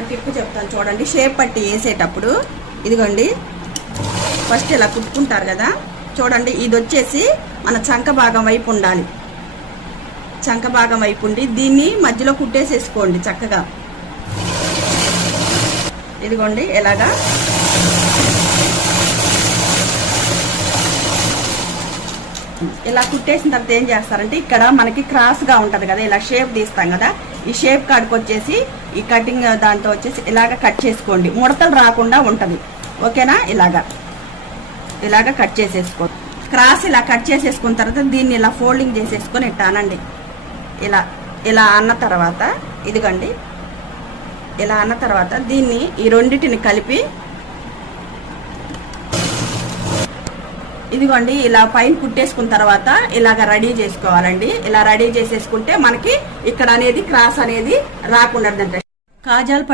ఒక టిప్ చెప్తాను చూడండి. షేప్ పట్టి వేసేటప్పుడు ఇదిగోండి ఫస్ట్ ఇలా కుట్టుకుంటారు కదా, చూడండి ఇది వచ్చేసి మన చంక భాగం వైపు ఉండాలి. చంక భాగం వైపు ఉండి దీన్ని మధ్యలో కుట్టేసేసుకోండి చక్కగా. ఇదిగోండి ఎలాగా ఇలా కుట్టేసిన తర్వాత ఏం చేస్తారంటే ఇక్కడ మనకి క్రాస్ గా ఉంటది కదా, ఇలా షేప్ తీస్తాం కదా, ఈ షేప్ కాడికి వచ్చేసి ఈ కటింగ్ దాంతో వచ్చేసి ఇలాగా కట్ చేసుకోండి, ముడతలు రాకుండా ఉంటది. ఓకేనా? ఇలాగా కట్ చేసేసుకోండి. క్రాస్ ఇలా కట్ చేసేసుకున్న తర్వాత దీన్ని ఇలా ఫోల్డింగ్ చేసేసుకొని ఇట్లా అనండి. ఇలా అన్న తర్వాత ఇదిగోండి ఇలా అన్న తర్వాత దీన్ని ఈ రెండింటిని కలిపి ఇదిగోండి ఇలా పైన కుట్టేసుకున్న తర్వాత ఇలాగ రెడీ చేసుకోవాలండి. ఇలా రెడీ చేసేసుకుంటే మనకి ఇక్కడ అనేది క్రాస్ అనేది రాకుండా కాజాలు